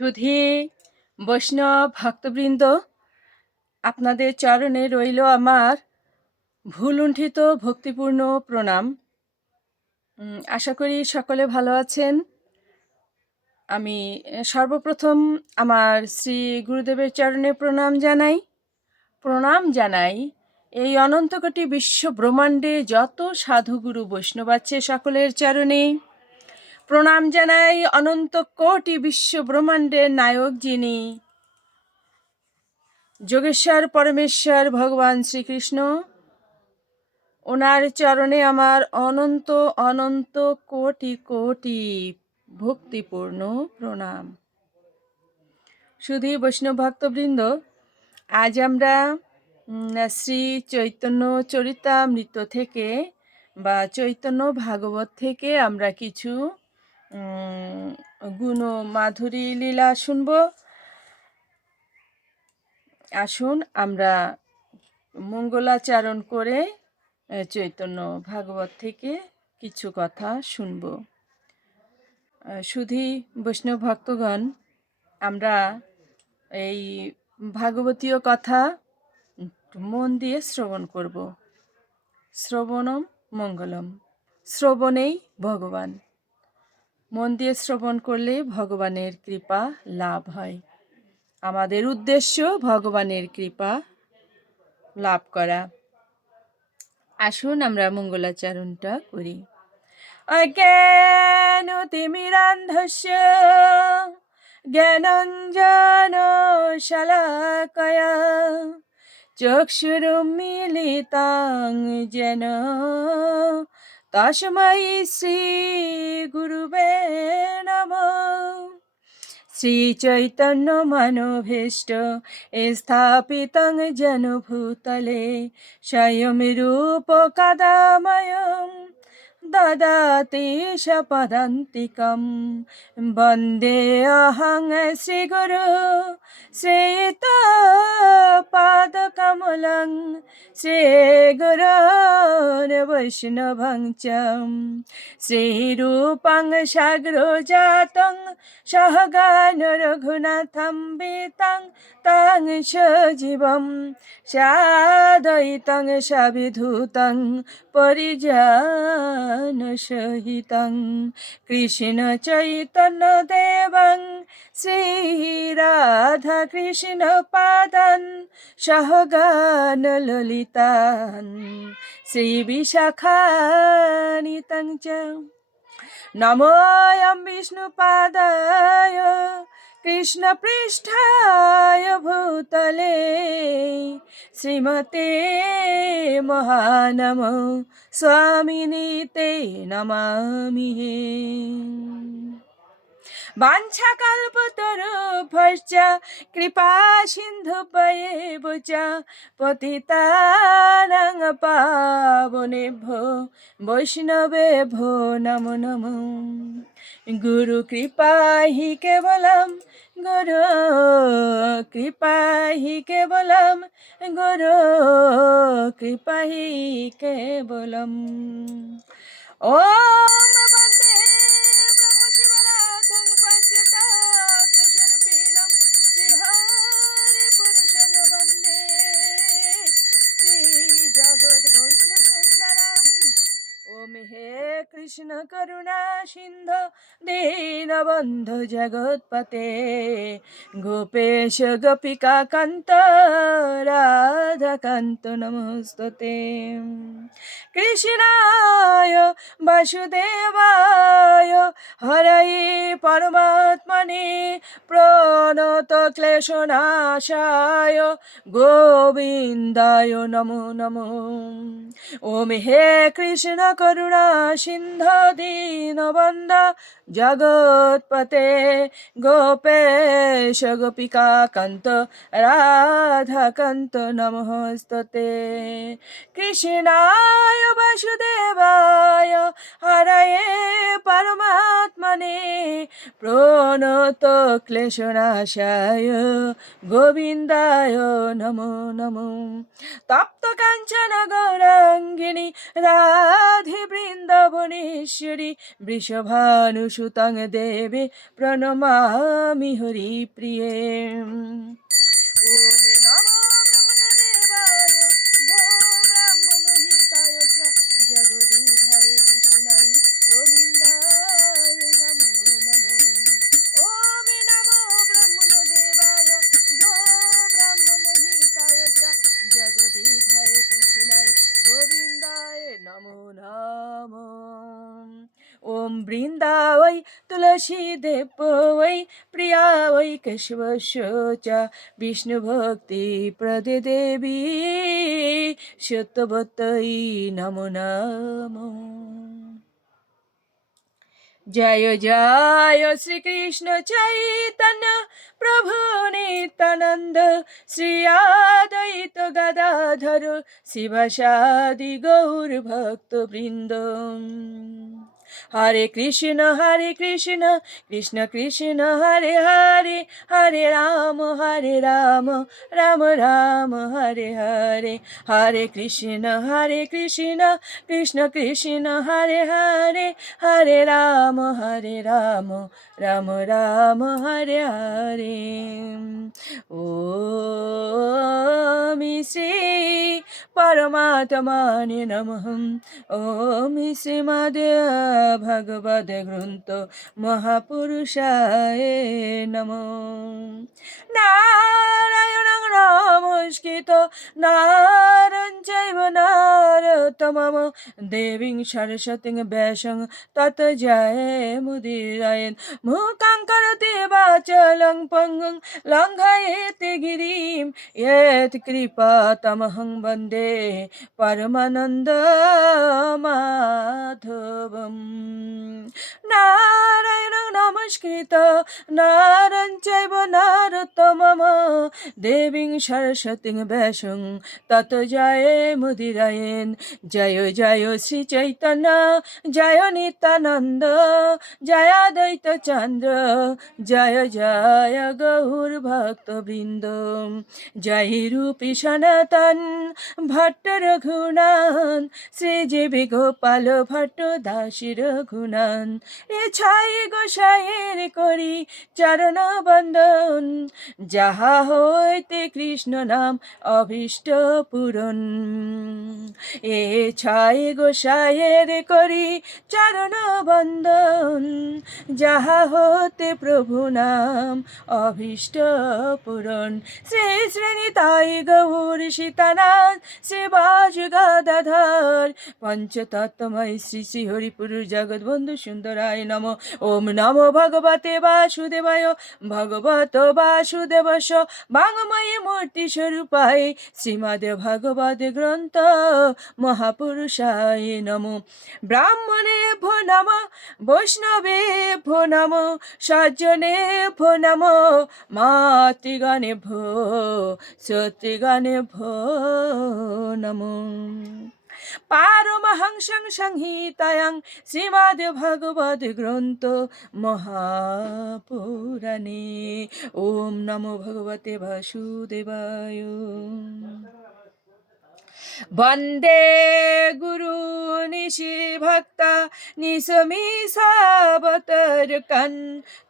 সুধী, বৈষ্ণব, ভক্তবৃন্দ, আপনাদের চরণে রইল আমার ভুলুণ্ঠিত ভক্তিপূর্ণ প্রণাম। আশা করি সকলে ভালো আছেন। আমি সর্বপ্রথম আমার শ্রী গুরুদেবের চরণে প্রণাম জানাই। প্রণাম জানাই এই অনন্তকোটি বিশ্ব ব্রহ্মাণ্ডে যত সাধুগুরু বৈষ্ণব আছে সকলের চরণে। প্রণাম জানাই অনন্ত কোটি বিশ্ব ব্রহ্মাণ্ডের নায়ক যিনি। যোগেশ্বর পরমেশ্বর ভগবান শ্রীকৃষ্ণ, ওনার চরণে আমার অনন্ত অনন্ত কোটি কোটি ভক্তিপূর্ণ প্রণাম। শুধু বৈষ্ণব ভক্তবৃন্দ, আজ আমরা শ্রী চৈতন্য চরিতামৃত থেকে বা চৈতন্য ভাগবত থেকে আমরা কিছু গুণ মাধুরী লীলা শুনব। আসুন আমরা মঙ্গলাচারণ করে চৈতন্য ভাগবত থেকে কিছু কথা শুনব। সুধী বৈষ্ণব ভক্তগণ, আমরা এই ভাগবতীয় কথা মন দিয়ে শ্রবণ করব। শ্রবণম মঙ্গলম। শ্রবণেই ভগবান। মন দিয়ে শ্রবণ করলে ভগবানের কৃপা লাভ হয়। আমাদের উদ্দেশ্য ভগবানের কৃপা লাভ করা। আসুন আমরা মঙ্গলাচরণটা করি। অজ্ঞান তিমিরান্ধস্য জ্ঞানঞ্জন শালাকয়া চক্ষুরুমিলিতাং যেন তস্मै শ্রী গুরুবে নম। শ্রী চৈতন্য মনোভীষ্ট স্থাপিত জনভূতলে স্বয়ং রূপ কদাময়ম দদাতি সপদান্তিকম বন্দে অহং শ্রীগুরু শ্রীত পাদকমলং শ্রীগুরোর বৈষ্ণবং চ শ্রীরূপং সাগ্রো জাতং সহগান রঘুনাথং বিতং জ্ঞানসহিতং কৃষ্ণ চৈতন্য দেবং শ্রীরাধা কৃষ্ণ পাদন সহগান ললিতান শ্রী বিশাখানিতং চ নমোয়ম বিষ্ণুপাদায় কৃষ্ণপৃষ্ঠায় ভূতলে। শ্রীমতে মহানম স্বামিনীতে নমামি হে। वाञ्छाकल्पतरुभश्च कृपा सिन्धुपयेव च पतितानां पावनेभ्यो वैष्णवेभ्यो नमो नमो गुरुकृपा हि केवलं गुरु कृपा हि केवलं गुरु कृपा हि केवलम् ॐ वन्दे কৃষ্ণ করুণা সিন্ধ, দীনবন্ধ জগৎপতে। গোপেশ গোপিকা কান্ত, রাধাকান্ত নমস্ততে। কৃষ্ণায় বাসুদেবায় হরয়ে পরমাত্মনে, প্রণত ক্লেশনাশায় গোবিন্দায় নমো নমো। ওম হে কৃষ্ণ করুণা সিন্ধ। দীনবন্ধ জগৎপতে গোপেশ গোপিকা কান্ত রাধাকান্ত নমস্ততে কৃষ্ণায় বাসুদেবায় হরয়ে পরমাত্মনে প্রণত ক্লেশনাশায় গোবিন্দায় নমো নমো তপ্ত কাঞ্চন গৌরাঙ্গিনী রাধে বৃন্দাবনেশ্বরী মহেশ্বরী বৃষভানুসুতং দেবে প্রণমামি হরি প্রিয়ে ওমে নমো तुलसीदेव वै प्रिया वै केशवश च विष्णुभक्तिप्रदे देवी সত্যবতই নমো নমো জয় জয় শ্রীকৃষ্ণ চৈতন্য প্রভু নিত্যানন্দ শ্রী আদৈত গদাধর শিবসাদি গৌর ভক্ত বৃন্দ হরে কৃষ্ণ হরে কৃষ্ণ কৃষ্ণ কৃষ্ণ হরে হরে হরে রাম হরে রাম রাম রাম হরে হরে হরে কৃষ্ণ হরে কৃষ্ণ কৃষ্ণ কৃষ্ণ হরে হরে হরে রাম হরে রাম রাম রাম হরে হরে ও শ্রী পরমাত্মানে নমঃ ওম শ্রীমদে ভগবদ গ্রন্থ মহাপুরুষায় নম। নারায়ণ নমস্কৃত নারঞ্জৈব নারতম দেবীং সরস্বতীং ব্যাসং তত জয় মুদিরায়ণ মুখং করতে বাচলং পঙ্গং, লঙ্ঘয়েত গিরিম। এত কৃপা তমহং বন্দে পরমানন্দ মাধবম। নারায়ণ নমস্কৃত নারঞ্চৈব নারতমম দেবীং সরস্বতী বেশং তত জয় মুদিরায়েন জয় জয় শ্রী চৈতন্য জয় নিত্যানন্দ জয় দৈত চন্দ্র জয় জয় গৌর ভক্তবৃন্দ জয় রূপী সনাতন ভট্ট রঘুনাথ শ্রীজীবী গোপাল ভট্ট দাসির রঘুনান এ ছাই গোসাইয়ের করি চরণ বন্দন। যাহা হইতে কৃষ্ণ নাম অভীষ্ট পূরণ। এ ছাই গোসাইয়ের করি চরণ বন্দন। যাহা হতে প্রভু নাম অভীষ্ট পূরণ। শ্রী শ্রেণি তাই গৌর সীতানাথ শিবাজ গাদাধর পঞ্চতত্ত্বময় শ্রী শ্রী হরিপুর জগৎবন্ধু সুন্দরায় নম। ওম নম ভগবতে বাসুদেবায়, ভগবত বাসুদেবস বাংময়ী মূর্তি স্বরূপায়, শ্রীমদ ভগবদ গ্রন্থ মহাপুরুষায় নম। ব্রাহ্মণে ভো নম বৈষ্ণবে ভো নম সজ্জনে ভো নম মাতৃগণে ভো সত্যিগণে ভো নম। পারমহংসং সংহিতায়াং শ্রীমদ ভগবদ গ্রন্থ মহাপুরাণে ওম নমো ভগবতে বাসুদেবায়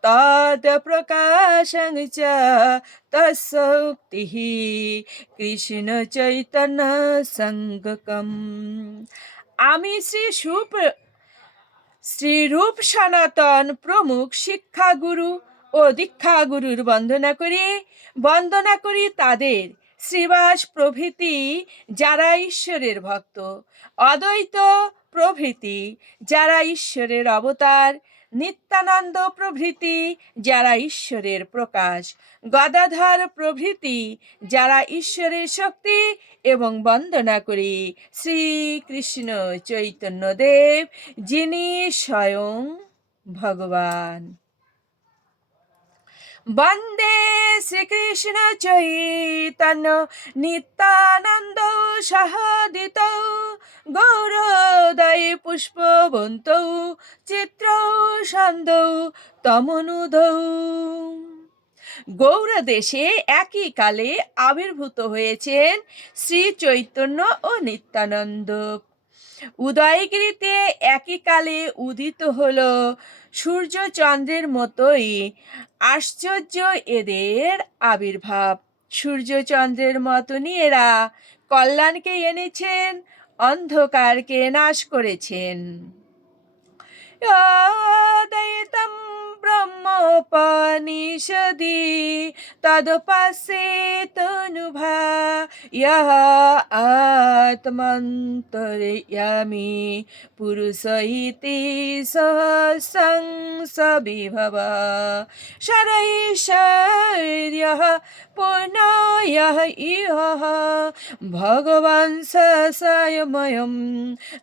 তদ প্রকাশং চ, তৎসুক্তি কৃষ্ণ চৈতন্য সঙ্গকম আমি শ্রী সুপ শ্রীরূপ সনাতন প্রমুখ শিক্ষাগুরু ও দীক্ষাগুরুর বন্দনা করি বন্দনা করি তাদের। শ্রীবাস প্রভৃতি যারা ঈশ্বরের ভক্ত, অদ্বৈত প্রভৃতি যারা ঈশ্বরের অবতার, নিত্যানন্দ প্রভৃতি যারা ঈশ্বরের প্রকাশ, গদাধর প্রভৃতি যারা ঈশ্বরের শক্তি এবং বন্দনা করি, শ্রীকৃষ্ণ চৈতন্যদেব, যিনি স্বয়ং ভগবান। বন্দে শ্রীকৃষ্ণ চৈতন্য নিত্যানন্দ সহদিত। গৌরদয় পুষ্পবন্ত চিত্র সন্দ তমনুদৌ গৌর দেশে একই কালে আবির্ভূত হয়েছেন শ্রী চৈতন্য ও নিত্যানন্দ। উদয়গিরিতে একই কালে উদিত হলো সূর্য চন্দ্রের মতোই আশ্চর্য এদের আবির্ভাব। সূর্য চন্দ্রের মতনই এরা কল্যাণকে এনেছেন, অন্ধকারকে নাশ করেছেন। তদপাসে তনুভা ইহ আত্মন্তর্যামি পুরুষ ইতি সহসং সবিভব শরৈশ্বর্য পুনয় ইহ ভগবান সয়ময়ম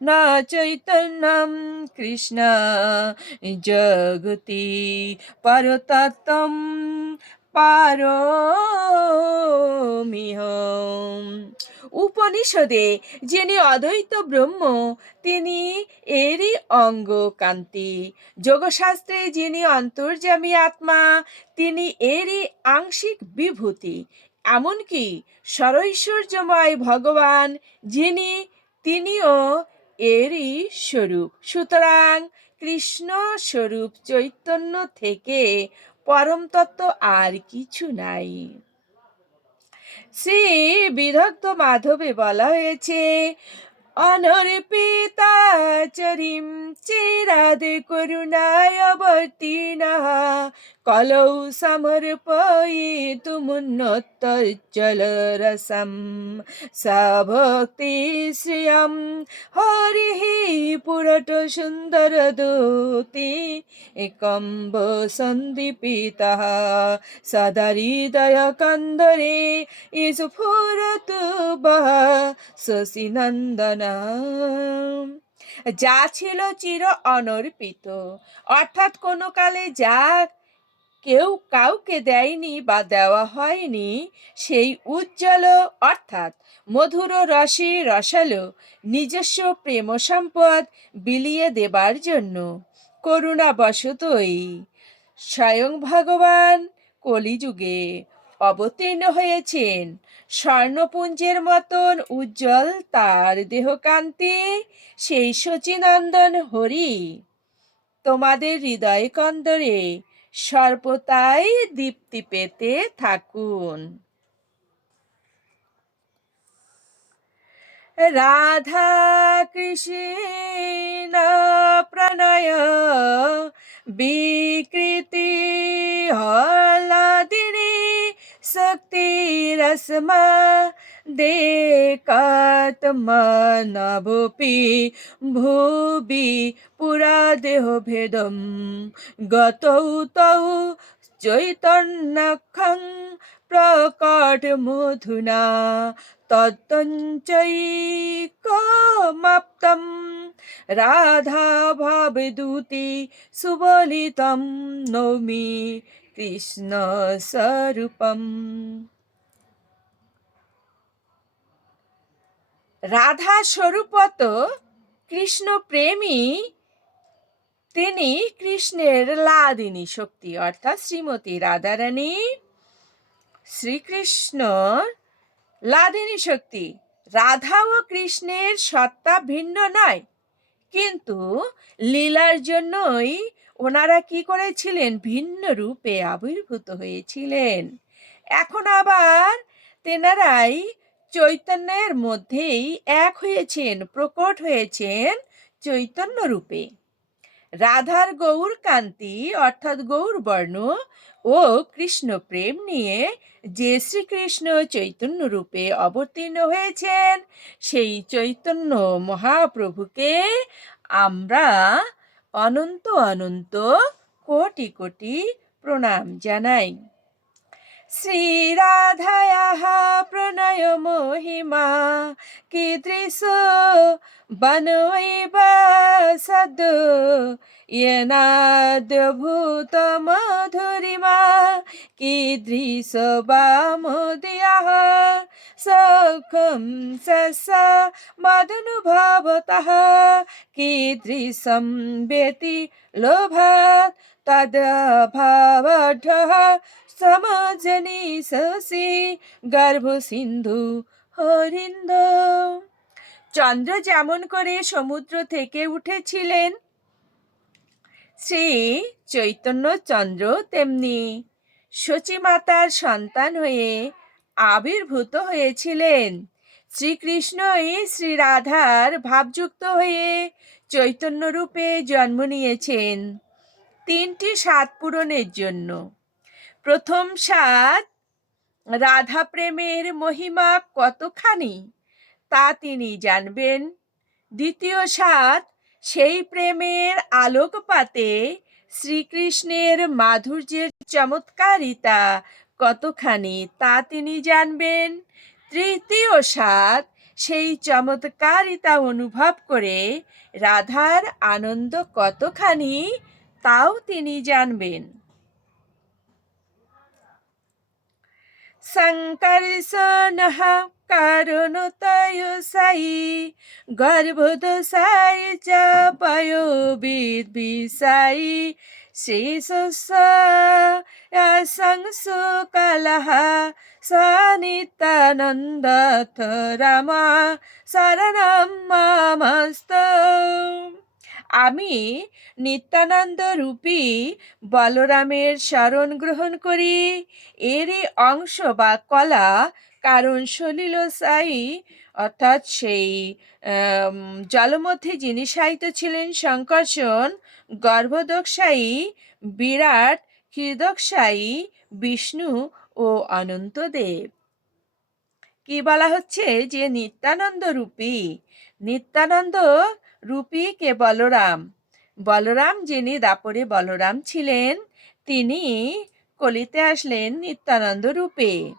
না চৈতন্যম কৃষ্ণ জগতি পরতত্ত্বম পারমিহ উপনিষদে যিনি অদ্বৈত ব্রহ্ম, তিনি এরই অঙ্গ কান্তি। যোগশাস্ত্রে যিনি অন্তর্যামী আত্মা, তিনি এরই আংশিক বিভূতি। এমনকি সরৈশ্বর্যময় ভগবান যিনি, তিনিও এরই স্বরূপ। সুতরাং কৃষ্ণ স্বরূপ চৈতন্য থেকে পরম তত্ত্ব আর কিছু নাই। শ্রী বিরক্ত মাধবে বলা হয়েছে অনর্পিতাচরিম চিরাদে করুণায় অবতীর্ণা কলৌ সমর্পয়িতুমুন্নতজ্জলরসম সভক্তি শ্রিয়ম হরিः পুরট সুন্দর দূতি একম্ব সন্দীপিতः সদা হৃদয় কন্দরে ইস্ফুরতু বহ শশীনন্দন যা ছিল চির অনর্পিত। অর্থাৎ কোনো কালে যা কেউ কাউকে দেয়নি বা দেওয়া হয়নি, সেই উজ্জ্বল অর্থাৎ মধুর রসে রসালো নিজস্ব প্রেম সম্পদ বিলিয়ে দেবার জন্য। করুণাবশতই, স্বয়ং ভগবান কলিযুগে অবতীর্ণ হয়েছেন। স্বর্ণপুঞ্জের মতন উজ্জ্বল তার দেহকান্তি, সেই শচীনন্দন হরি। তোমাদের হৃদয় কন্দরে সর্বতাই দীপ্তি পেতে থাকুন। রাধা কৃষ্ণ প্রণয়, বিকৃতি হলাদিনী। শক্তি রসমা দেকাত্মনভূপি ভুবি পুরা দেহ ভেদম গতৌ তৌ চৈতন্যখং প্রকট মধুনা তত্তঞ্চৈকমাপ্তম রাধা ভাবদূতি সুবলিতম নৌমি কৃষ্ণ স্বরূপম রাধা স্বরূপত কৃষ্ণ প্রেমী তিনি কৃষ্ণের লাদিনী শক্তি অর্থাৎ শ্রীমতী রাধারানী শ্রীকৃষ্ণ লাদিনী শক্তি রাধা ও কৃষ্ণের সত্তা ভিন্ন নয় কিন্তু লীলার জন্যই ওনারা কি করেছিলেন? ভিন্ন রূপে আবির্ভূত হয়েছিলেন। এখন আবার তেনারাই চৈতন্যের মধ্যেই এক হয়েছেন, প্রকট হয়েছেন চৈতন্য রূপে। রাধার গৌর কান্তি, অর্থাৎ গৌর বর্ণ ও কৃষ্ণ প্রেম নিয়ে যে শ্রীকৃষ্ণ চৈতন্য রূপে অবতীর্ণ হয়েছেন, সেই চৈতন্য মহাপ্রভুকে আমরা অনন্ত অনন্ত কোটি কোটি প্রণাম জানাই। শ্রী রাধায়াহা প্রণয় মহিমা কীদৃশ বনৈব সদ ইয়নাদ্ভূত মধুরিমা কীদৃশ বামোদিয়াহ, সখম সস মদনুভবতঃ कीदृशं व्यति लोभात् तदभावढः समजनि शशि गर्भसिन्धु हरिन्द চন্দ্র যেমন করে সমুদ্র থেকে উঠেছিলেন শ্রী চৈতন্য চন্দ্র তেমনি সচিমাতার সন্তান হয়ে আবির্ভূত হয়েছিলেন শ্রীকৃষ্ণই শ্রী রাধার ভাবযুক্ত হয়ে চৈতন্য রূপে জন্ম নিয়েছেন তিনটি স্বাদ পূরণের জন্য। প্রথম স্বাদ, রাধা প্রেমের মহিমা কতখানি তা তিনি জানবেন। দ্বিতীয় স্বাদ, সেই প্রেমের আলোকপাতে শ্রীকৃষ্ণের মাধুর্যের চমৎকারিতা কতখানি তা তিনি জানবেন। তৃতীয় স্বাদ, সেই চমৎকারিতা অনুভব করে রাধার আনন্দ কতখানি, তাও তিনি জানবেন। সংকর্ষণः কারণতয় সাই গর্ভদশাই চ পয়োবিদ্বিষাই Sisosa yasang sukalaha sanitananda tharama saranam mamastu. আমি নিত্যানন্দ রূপী বলরামের শরণ গ্রহণ করি। এরই অংশ বা কলা কারণ সলিল সাই অর্থাৎ সেই জলমধ্যে যিনি সাহিত্য ছিলেন শঙ্কর্ষণ গর্ভদক্ষায়ী বিরাট হৃদকশায়ী বিষ্ণু ও অনন্তদেব কি বলা হচ্ছে যে নিত্যানন্দ রূপী? নিত্যানন্দ রূপী কে বলরাম? বলরাম যিনি দাপরে বলরাম ছিলেন, তিনি কলিতে আসলেন নিত্যানন্দ রূপে।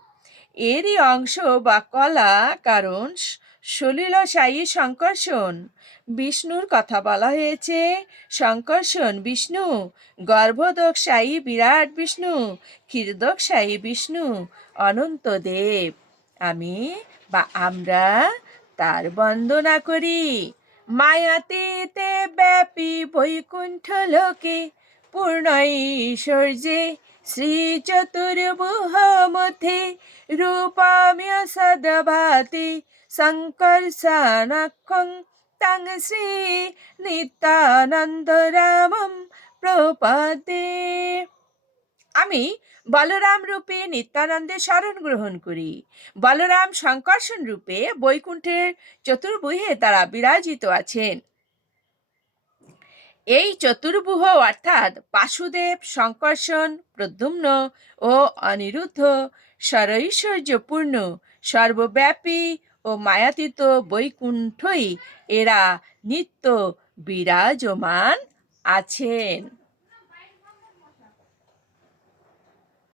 এরই অংশ বা কলা কারণ স- সলিলসায়ী শঙ্কর্ষণ বিষ্ণুর কথা বলা হয়েছে শঙ্কর্ষণ বিষ্ণু গর্ভদোকসায়ী বিরাট বিষ্ণু ক্ষীরদোকসায়ী বিষ্ণু, অনন্ত দেব। আমি বা আমরা তার বন্দনা করি। মায়াতীতে ব্যাপী বৈকুণ্ঠ লোকে, পূর্ণ ঈশ্বর্যে শ্রী চতুর্বুহ মধ্যে রূপাম্য সদভাতি শঙ্কর্ষণাক্ষং তং শ্রী নিত্যানন্দ রামম প্রপদে আমি বলরাম রূপে নিত্যানন্দে শরণ গ্রহণ করি। বলরাম সংকর্ষণ রূপে বৈকুণ্ঠের চতুর্বুহে তারা বিরাজিত আছেন। এই চতুর্ভুহ অর্থাৎ বাসুদেব শঙ্কর্ষণ প্রদ্যুম্ন ও অনিরুদ্ধ, সরৈশ্বর্যপূর্ণ, সর্বব্যাপী ও মায়াতীত বৈকুণ্ঠই এরা নিত্য বিরাজমান আছেন।